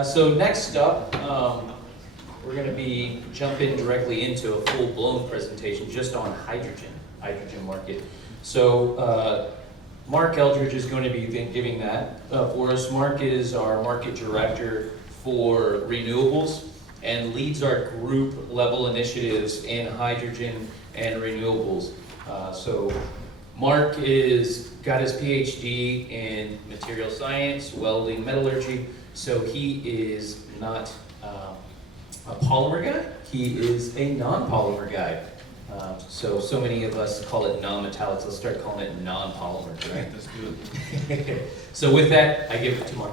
So next up, we're going to be jumping directly into a full-blown presentation just on hydrogen market. So Mark Eldridge is going to be giving that for us. Mark is our market director for renewables and leads our group level initiatives in hydrogen and renewables. So Mark got his PhD in material science, welding, metallurgy, so he is not a polymer guy, he is a non-polymer guy. So many of us call it non-metallics, let's start calling it non-polymers, right? That's good. So with that, I give it to Mark.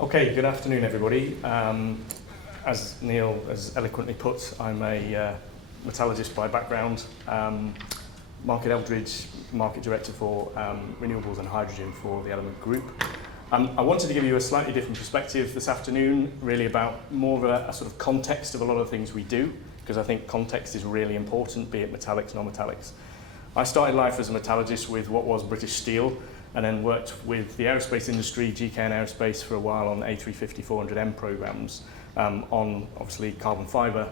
Okay, good afternoon everybody. As Neil has eloquently put, I'm a metallurgist by background. Mark Eldridge, Market Director for Renewables and Hydrogen for the Element Group. I wanted to give you a slightly different perspective this afternoon, really about more of a sort of context of a lot of things we do, because I think context is really important, be it metallics, non-metallics. I started life as a metallurgist with what was British Steel, and then worked with the aerospace industry, GKN Aerospace, for a while on A350-400M programs, on obviously carbon fiber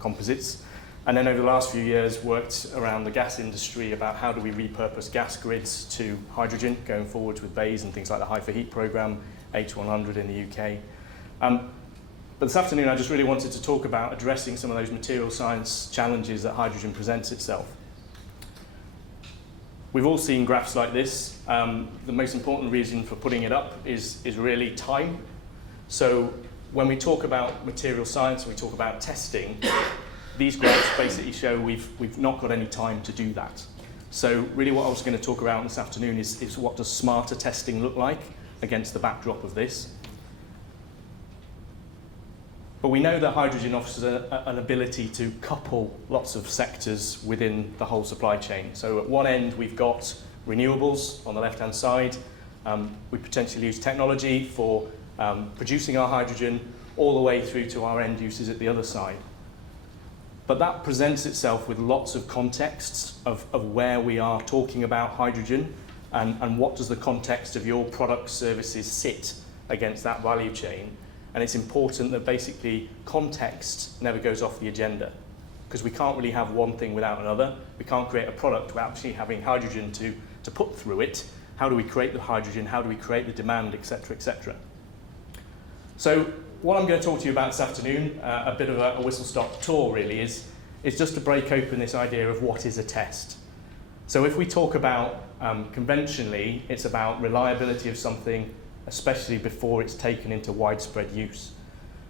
composites. And then over the last few years worked around the gas industry about how do we repurpose gas grids to hydrogen going forwards with BASE and things like the High4Heat program, H100 in the UK. But this afternoon I just really wanted to talk about addressing some of those material science challenges that hydrogen presents itself. We've all seen graphs like this. The most important reason for putting it up is really time. So when we talk about material science, we talk about testing, these graphs basically show we've not got any time to do that. So really what I was going to talk about this afternoon is what does smarter testing look like against the backdrop of this. But we know that hydrogen offers an ability to couple lots of sectors within the whole supply chain. So at one end we've got renewables on the left-hand side. We potentially use technology for producing our hydrogen all the way through to our end uses at the other side. But that presents itself with lots of contexts of where we are talking about hydrogen and what does the context of your product services sit against that value chain. And it's important that basically context never goes off the agenda, because we can't really have one thing without another. We can't create a product without actually having hydrogen to put through it. How do we create the hydrogen? How do we create the demand, etc., etc.? So what I'm going to talk to you about this afternoon, a bit of a whistle-stop tour really, is just to break open this idea of what is a test. So if we talk about conventionally, it's about reliability of something, especially before it's taken into widespread use.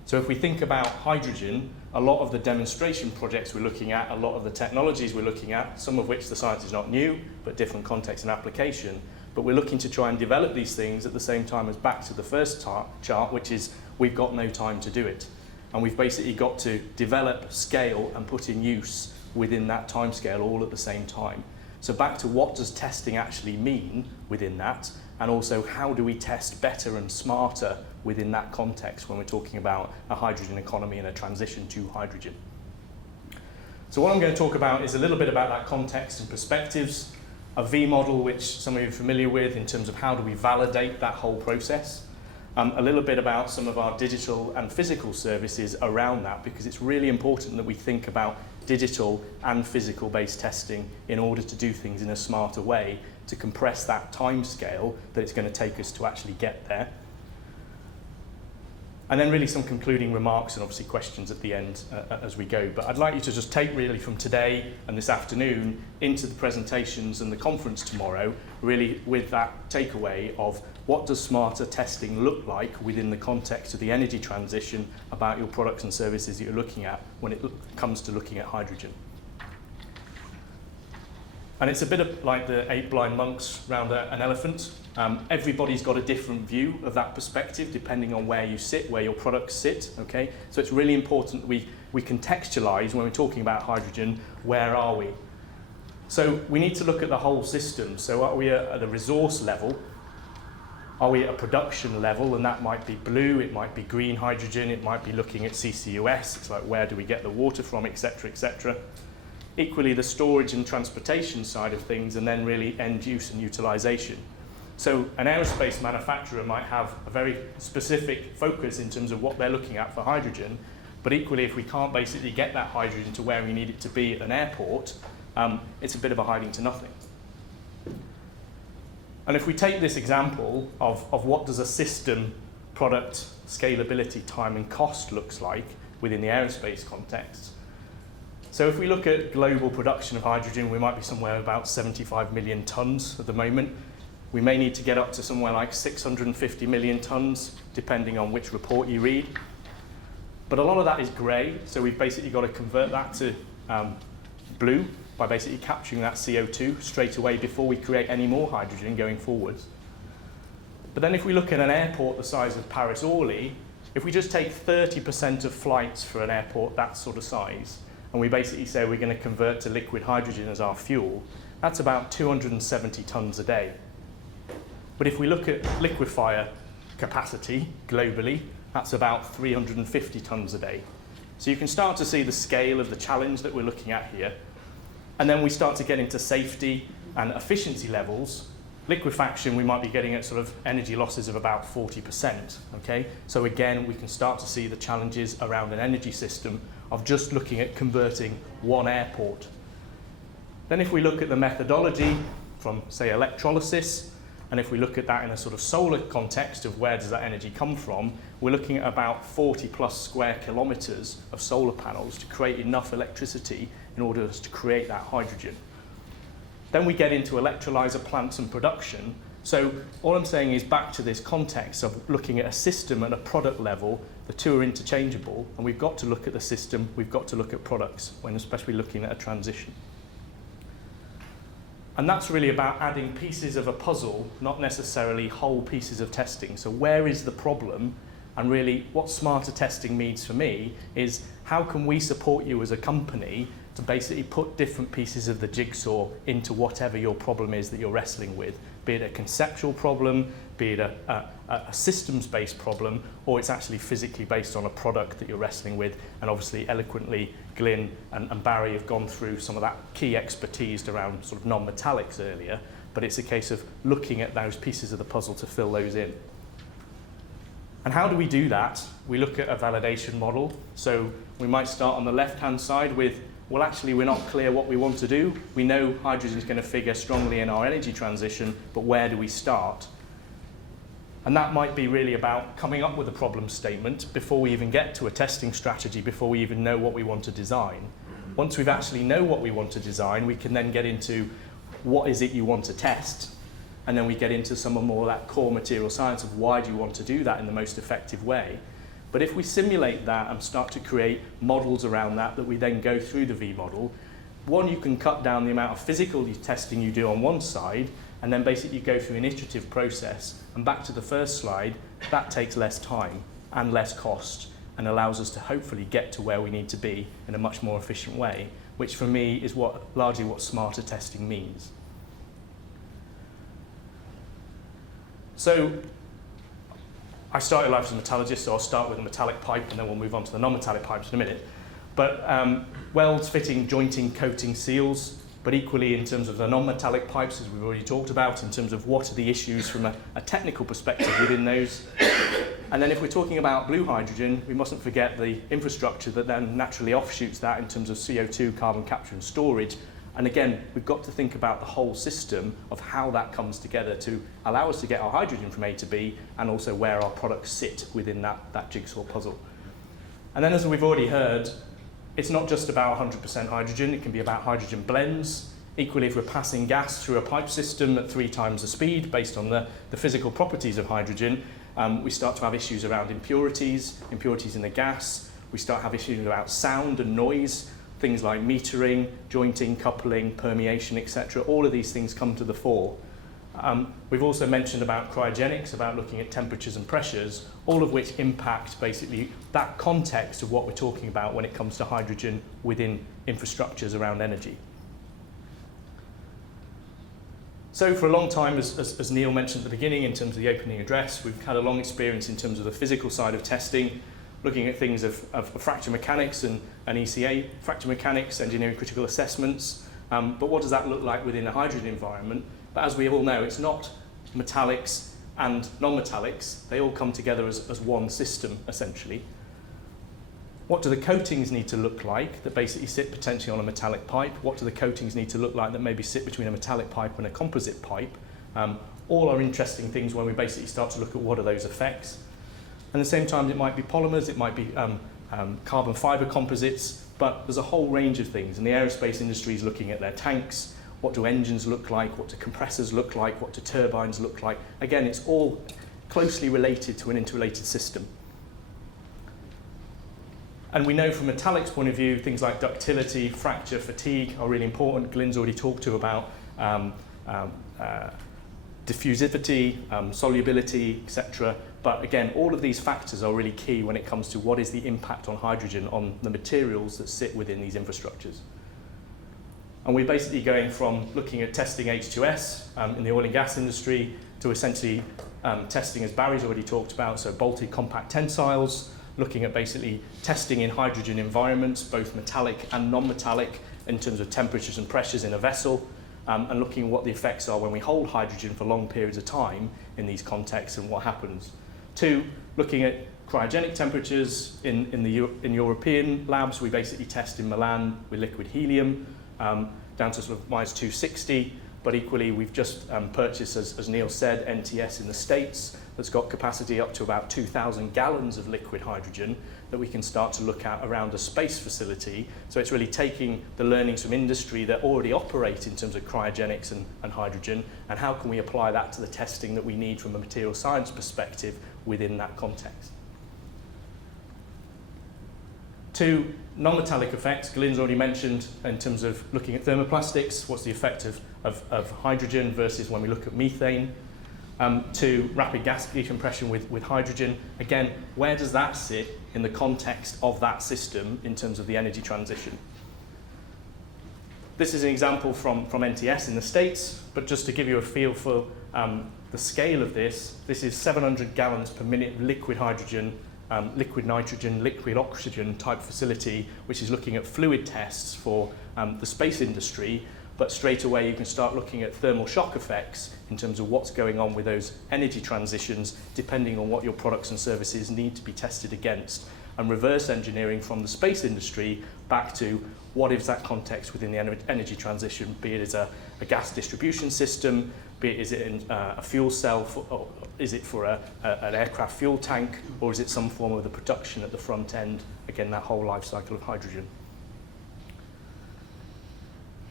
So if we think about hydrogen, a lot of the demonstration projects we're looking at, a lot of the technologies we're looking at, some of which the science is not new, but different context and application, but we're looking to try and develop these things at the same time as back to the first chart, which is we've got no time to do it. And we've basically got to develop, scale, and put in use within that time scale all at the same time. So back to what does testing actually mean within that, and also how do we test better and smarter within that context when we're talking about a hydrogen economy and a transition to hydrogen. So what I'm going to talk about is a little bit about that context and perspectives, a V model which some of you are familiar with in terms of how do we validate that whole process, a little bit about some of our digital and physical services around that, because it's really important that we think about digital and physical based testing in order to do things in a smarter way to compress that time scale that it's going to take us to actually get there. And then really some concluding remarks and obviously questions at the end as we go. But I'd like you to just take really from today and this afternoon into the presentations and the conference tomorrow, really with that takeaway of what does smarter testing look like within the context of the energy transition about your products and services that you're looking at when it comes to looking at hydrogen. And it's a bit of like the 8 blind monks round an elephant. Everybody's got a different view of that perspective depending on where you sit, where your products sit, okay? So it's really important that we contextualize when we're talking about hydrogen, where are we? So we need to look at the whole system. So are we at a resource level? Are we at a production level? And that might be blue, it might be green hydrogen, it might be looking at CCUS, it's like where do we get the water from, etc., etc. equally the storage and transportation side of things, and then really end use and utilization. So an aerospace manufacturer might have a very specific focus in terms of what they're looking at for hydrogen, but equally if we can't basically get that hydrogen to where we need it to be at an airport, it's a bit of a hiding to nothing. And if we take this example of what does a system, product, scalability, time and cost looks like within the aerospace context. So if we look at global production of hydrogen, we might be somewhere about 75 million tonnes at the moment. We may need to get up to somewhere like 650 million tonnes, depending on which report you read. But a lot of that is grey, so we've basically got to convert that to blue by basically capturing that CO2 straight away before we create any more hydrogen going forwards. But then if we look at an airport the size of Paris-Orly, if we just take 30% of flights for an airport that sort of size, and we basically say we're going to convert to liquid hydrogen as our fuel, that's about 270 tonnes a day. But if we look at liquefier capacity globally, that's about 350 tonnes a day. So you can start to see the scale of the challenge that we're looking at here. And then we start to get into safety and efficiency levels. Liquefaction, we might be getting at sort of energy losses of about 40%, okay? So again, we can start to see the challenges around an energy system of just looking at converting one airport. Then if we look at the methodology from, say, electrolysis, and if we look at that in a sort of solar context of where does that energy come from, we're looking at about 40 plus square kilometres of solar panels to create enough electricity in order to create that hydrogen. Then we get into electrolyser plants and production. So all I'm saying is back to this context of looking at a system at a product level, the two are interchangeable, and we've got to look at the system, we've got to look at products, when especially looking at a transition. And that's really about adding pieces of a puzzle, not necessarily whole pieces of testing. So where is the problem? And really what smarter testing means for me is how can we support you as a company to basically put different pieces of the jigsaw into whatever your problem is that you're wrestling with, be it a conceptual problem, be it a systems-based problem, or it's actually physically based on a product that you're wrestling with. And obviously, eloquently, Glyn and Barry have gone through some of that key expertise around sort of non-metallics earlier, but it's a case of looking at those pieces of the puzzle to fill those in. And how do we do that? We look at a validation model. So we might start on the left-hand side with, well, actually, we're not clear what we want to do. We know hydrogen is going to figure strongly in our energy transition, but where do we start? And that might be really about coming up with a problem statement before we even get to a testing strategy, before we even know what we want to design. Once we've actually know what we want to design, we can then get into what is it you want to test. And then we get into some more of that core material science of why do you want to do that in the most effective way. But if we simulate that and start to create models around that we then go through the V model, one, you can cut down the amount of physical testing you do on one side, and then basically you go through an iterative process. And back to the first slide, that takes less time and less cost and allows us to hopefully get to where we need to be in a much more efficient way, which for me is largely what smarter testing means. So I started life as a metallurgist, so I'll start with a metallic pipe and then we'll move on to the non-metallic pipes in a minute. But welds, fitting, jointing, coating, seals, but equally in terms of the non-metallic pipes, as we've already talked about, in terms of what are the issues from a technical perspective within those. And then if we're talking about blue hydrogen, we mustn't forget the infrastructure that then naturally offshoots that in terms of CO2, carbon capture and storage. And again, we've got to think about the whole system of how that comes together to allow us to get our hydrogen from A to B and also where our products sit within that jigsaw puzzle. And then as we've already heard, it's not just about 100% hydrogen, it can be about hydrogen blends. Equally, if we're passing gas through a pipe system at 3 times the speed based on the physical properties of hydrogen, we start to have issues around impurities in the gas. We start to have issues about sound and noise, things like metering, jointing, coupling, permeation, etc. All of these things come to the fore. We've also mentioned about cryogenics, about looking at temperatures and pressures, all of which impact basically that context of what we're talking about when it comes to hydrogen within infrastructures around energy. So for a long time, as Neil mentioned at the beginning in terms of the opening address, we've had a long experience in terms of the physical side of testing. looking at things of fracture mechanics and ECA, fracture mechanics, engineering critical assessments. But what does that look like within a hydrogen environment? But as we all know, it's not metallics and non-metallics. They all come together as one system, essentially. What do the coatings need to look like that basically sit potentially on a metallic pipe? What do the coatings need to look like that maybe sit between a metallic pipe and a composite pipe? All are interesting things when we basically start to look at what are those effects. And at the same time, it might be polymers, it might be carbon fibre composites, but there's a whole range of things. And the aerospace industry is looking at their tanks. What do engines look like? What do compressors look like? What do turbines look like? Again, it's all closely related to an interrelated system. And we know from a metallics point of view, things like ductility, fracture, fatigue are really important. Glyn's already talked to about diffusivity, solubility, etc. But again, all of these factors are really key when it comes to what is the impact on hydrogen on the materials that sit within these infrastructures. And we're basically going from looking at testing H2S in the oil and gas industry to essentially testing, as Barry's already talked about, so bolted compact tensiles, looking at basically testing in hydrogen environments, both metallic and non-metallic, in terms of temperatures and pressures in a vessel, and looking at what the effects are when we hold hydrogen for long periods of time in these contexts and what happens. 2, looking at cryogenic temperatures in European labs. We basically test in Milan with liquid helium down to sort of minus 260, but equally we've just purchased, as Neil said, NTS in the States that's got capacity up to about 2,000 gallons of liquid hydrogen that we can start to look at around a space facility. So it's really taking the learnings from industry that already operate in terms of cryogenics and hydrogen, and how can we apply that to the testing that we need from a material science perspective within that context. 2, non-metallic effects. Glyn's already mentioned in terms of looking at thermoplastics, what's the effect of hydrogen versus when we look at methane. 2, rapid gas decompression with hydrogen. Again, where does that sit in the context of that system in terms of the energy transition? This is an example from NTS in the States, but just to give you a feel for the scale of this is 700 gallons per minute of liquid hydrogen, liquid nitrogen, liquid oxygen type facility, which is looking at fluid tests for the space industry. But straight away you can start looking at thermal shock effects in terms of what's going on with those energy transitions, depending on what your products and services need to be tested against, and reverse engineering from the space industry back to what is that context within the energy transition, be it as a gas distribution system, be it is it in a fuel cell, or is it for an aircraft fuel tank, or is it some form of the production at the front end, again that whole life cycle of hydrogen.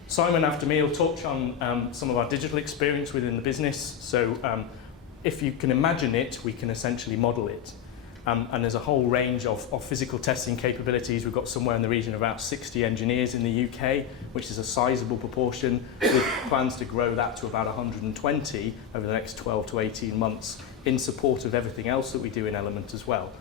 Simon, after me, will touch on some of our digital experience within the business. So if you can imagine it, we can essentially model it. And there's a whole range of physical testing capabilities. We've got somewhere in the region of about 60 engineers in the UK, which is a sizable proportion, with plans to grow that to about 120 over the next 12 to 18 months in support of everything else that we do in Element as well.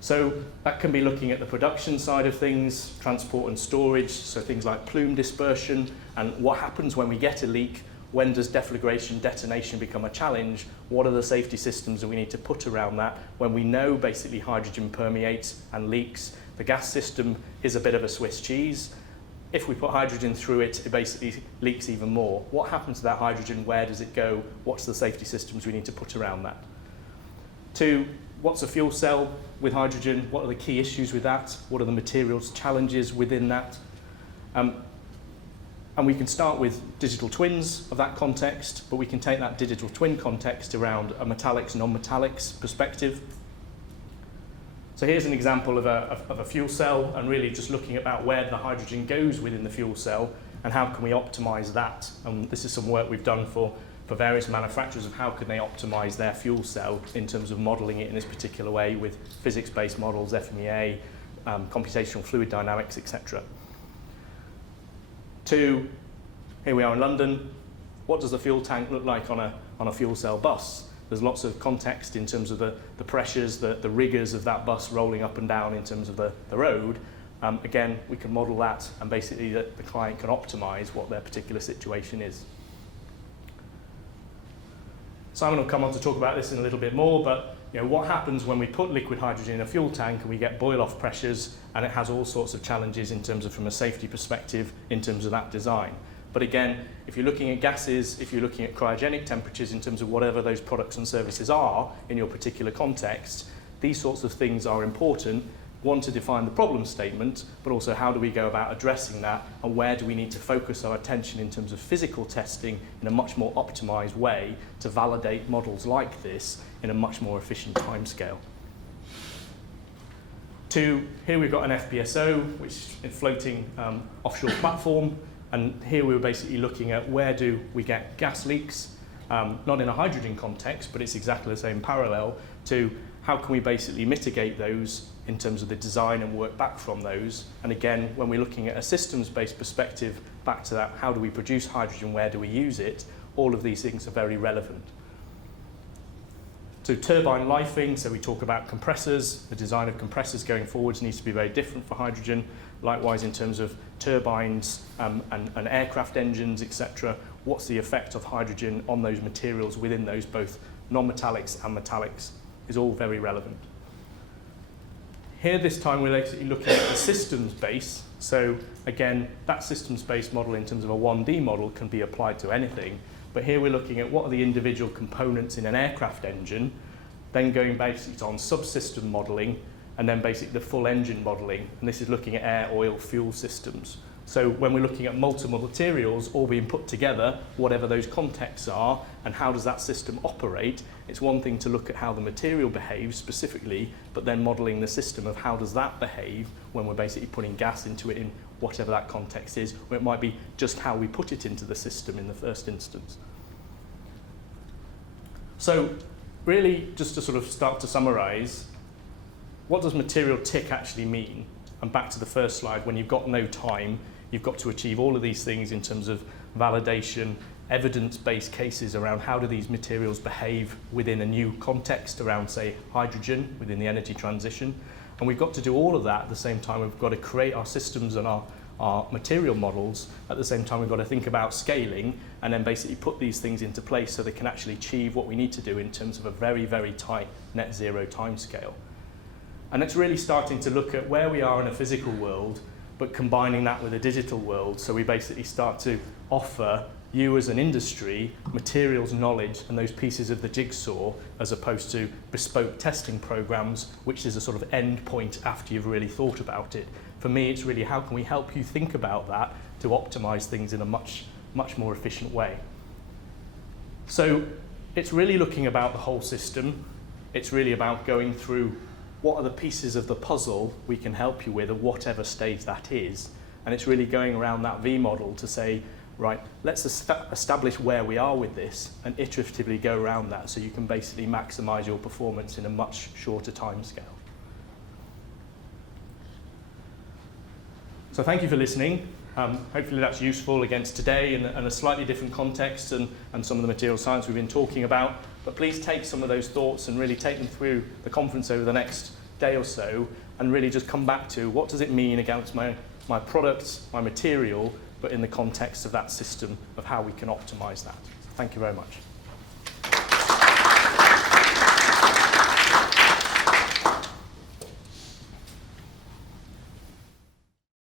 So that can be looking at the production side of things, transport and storage, so things like plume dispersion, and what happens when we get a leak. When does deflagration, detonation become a challenge? What are the safety systems that we need to put around that when we know basically hydrogen permeates and leaks? The gas system is a bit of a Swiss cheese. If we put hydrogen through it, it basically leaks even more. What happens to that hydrogen? Where does it go? What's the safety systems we need to put around that? 2, what's a fuel cell with hydrogen? What are the key issues with that? What are the materials challenges within that? And we can start with digital twins of that context, but we can take that digital twin context around a metallics, non-metallics perspective. So here's an example of a fuel cell, and really just looking about where the hydrogen goes within the fuel cell and how can we optimize that. And this is some work we've done for various manufacturers of how can they optimize their fuel cell in terms of modeling it in this particular way with physics-based models, FMEA, computational fluid dynamics, etc. 2, here we are in London. What does the fuel tank look like on a fuel cell bus? There's lots of context in terms of the pressures, the rigours of that bus rolling up and down in terms of the road. Again, we can model that, and basically the client can optimize what their particular situation is. Simon will come on to talk about this in a little bit more, but what happens when we put liquid hydrogen in a fuel tank and we get boil-off pressures, and it has all sorts of challenges in terms of, from a safety perspective, in terms of that design. But again, if you're looking at gases, if you're looking at cryogenic temperatures in terms of whatever those products and services are in your particular context, these sorts of things are important. One, to define the problem statement, but also how do we go about addressing that, and where do we need to focus our attention in terms of physical testing in a much more optimized way to validate models like this in a much more efficient timescale. Here we've got an FPSO, which is a floating offshore platform, and here we were basically looking at where do we get gas leaks, not in a hydrogen context, but it's exactly the same parallel to how can we basically mitigate those in terms of the design and work back from those. And again, when we're looking at a systems-based perspective, back to that, how do we produce hydrogen, where do we use it, all of these things are very relevant. So turbine lifing, so we talk about compressors, the design of compressors going forwards needs to be very different for hydrogen. Likewise, in terms of turbines and aircraft engines, etc., what's the effect of hydrogen on those materials within those, both non-metallics and metallics, is all very relevant. Here this time we're actually looking at the systems base. So again, that systems-based model in terms of a 1D model can be applied to anything. But here we're looking at what are the individual components in an aircraft engine, then going basically on subsystem modelling, and then basically the full engine modelling. And this is looking at air, oil, fuel systems. So when we're looking at multiple materials all being put together, whatever those contexts are, and how does that system operate, it's one thing to look at how the material behaves specifically, but then modelling the system of how does that behave when we're basically putting gas into it in whatever that context is, or it might be just how we put it into the system in the first instance. So really, just to sort of start to summarise, what does material tick actually mean? And back to the first slide, when you've got no time, you've got to achieve all of these things in terms of validation, evidence-based cases around how do these materials behave within a new context around, say, hydrogen, within the energy transition. And we've got to do all of that at the same time. We've got to create our systems and our material models. At the same time, we've got to think about scaling and then basically put these things into place so they can actually achieve what we need to do in terms of a very, very tight net zero timescale. And it's really starting to look at where we are in a physical world, but combining that with a digital world. So we basically start to offer you as an industry materials knowledge and those pieces of the jigsaw, as opposed to bespoke testing programs, which is a sort of end point after you've really thought about it. For me, it's really how can we help you think about that to optimize things in a much, much more efficient way. So it's really looking about the whole system. It's really about going through what are the pieces of the puzzle we can help you with at whatever stage that is. And it's really going around that V model to say, right, let's establish where we are with this and iteratively go around that so you can basically maximize your performance in a much shorter time scale. So thank you for listening. Hopefully that's useful against today in a slightly different context and some of the material science we've been talking about. But please take some of those thoughts and really take them through the conference over the next day or so and really just come back to what does it mean against my product, my material, but in the context of that system of how we can optimize that. Thank you very much.